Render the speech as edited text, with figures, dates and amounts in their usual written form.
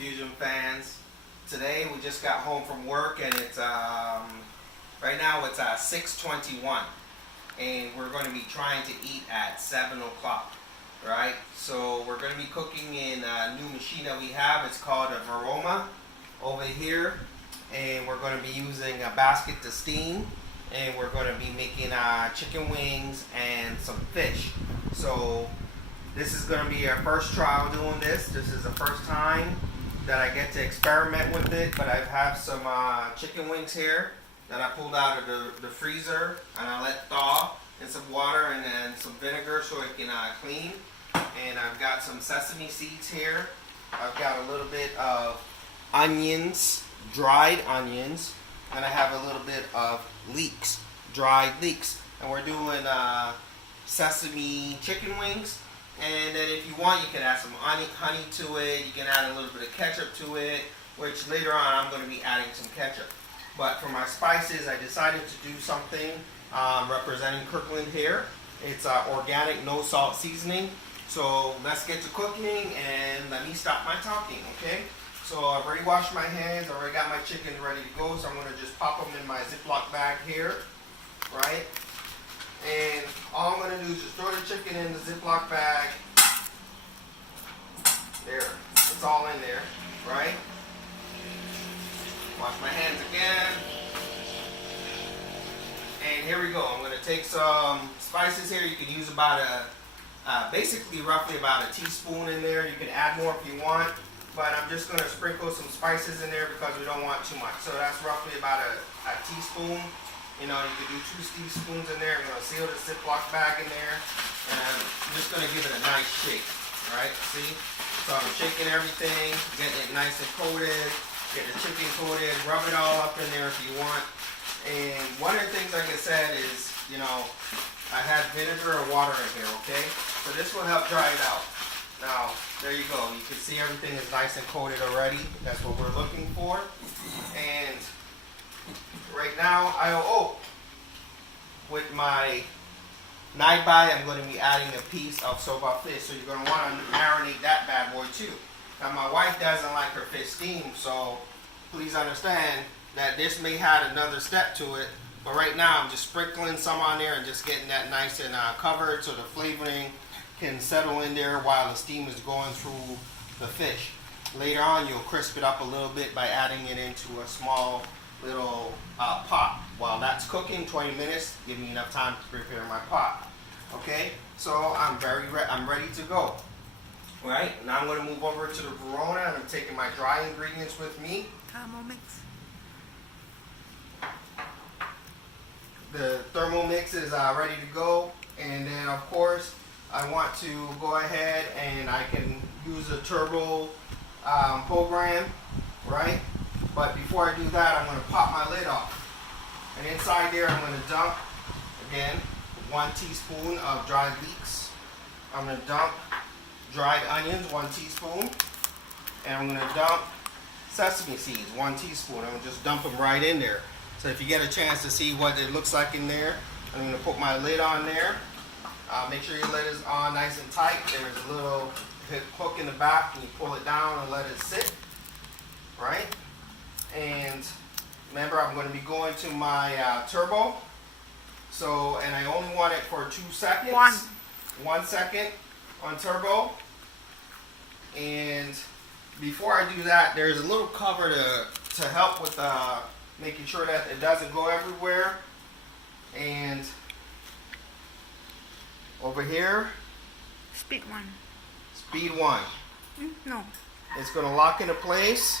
Fusion fans. Today we just got home from work and it's right now it's 6:21 and we're going to be trying to eat at 7 o'clock, right? So we're going to be cooking in a new machine that we have. It's called a Varoma over here, and we're going to be using a basket to steam, and we're going to be making chicken wings and some fish. So this is going to be our first trial doing this. This is the first time that I get to experiment with it, but I have some chicken wings here that I pulled out of the freezer and I let thaw in some water and then some vinegar so it can clean. And I've got some sesame seeds here. I've got a little bit of onions, dried onions, and I have a little bit of leeks, dried leeks. And we're doing sesame chicken wings. And then if you want, you can add some honey to it. You can add a little bit of ketchup to it, which later on I'm going to be adding some ketchup. But for my spices, I decided to do something representing Kirkland here. It's organic, no salt seasoning. So let's get to cooking and let me stop my talking, okay? So I've already washed my hands. I already got my chicken ready to go. So I'm going to just pop them in my Ziploc bag here, right? And all I'm going to do is just throw the chicken in the Ziploc bag. There. It's all in there, right? Wash my hands again. And here we go. I'm going to take some spices here. You can use about basically roughly about a teaspoon in there. You can add more if you want. But I'm just going to sprinkle some spices in there because we don't want too much. So that's roughly about a teaspoon. You know, you can do 2 teaspoons in there. I'm going to seal the Ziploc bag in there. And I'm just going to give it a nice shake. Right? See? So I'm shaking everything, getting it nice and coated, get the chicken coated, rub it all up in there if you want. And one of the things, like I said, is, you know, I had vinegar or water in here, okay? So this will help dry it out. Now, there you go. You can see everything is nice and coated already. That's what we're looking for. And right now, with my Nai Bai, I'm going to be adding a piece of Saba fish. So you're going to want to marinate that bad boy too. Now my wife doesn't like her fish steamed, so please understand that this may have another step to it. But right now I'm just sprinkling some on there and just getting that nice and covered so the flavoring can settle in there while the steam is going through the fish. Later on you'll crisp it up a little bit by adding it into a small little pot. While that's cooking, 20 minutes, give me enough time to prepare my pot. Okay, so I'm ready to go. All right, now I'm going to move over to the Verona, and I'm taking my dry ingredients with me. Thermomix. The Thermomix is ready to go, and then of course I want to go ahead and I can use a turbo program, right? But before I do that, I'm going to pop my lid off. And inside there, I'm going to dump, again, 1 teaspoon of dried leeks. I'm going to dump dried onions, 1 teaspoon. And I'm going to dump sesame seeds, 1 teaspoon. I'm going to just dump them right in there. So if you get a chance to see what it looks like in there, I'm going to put my lid on there. Make sure your lid is on nice and tight. There's a little hook in the back, and you pull it down and let it sit, right? And remember, I'm going to be going to my turbo. So, and I only want it for 2 seconds. 1 second on turbo. And before I do that, there's a little cover to help with making sure that it doesn't go everywhere. And over here, Speed 1. speed 1. No. It's going to lock into place.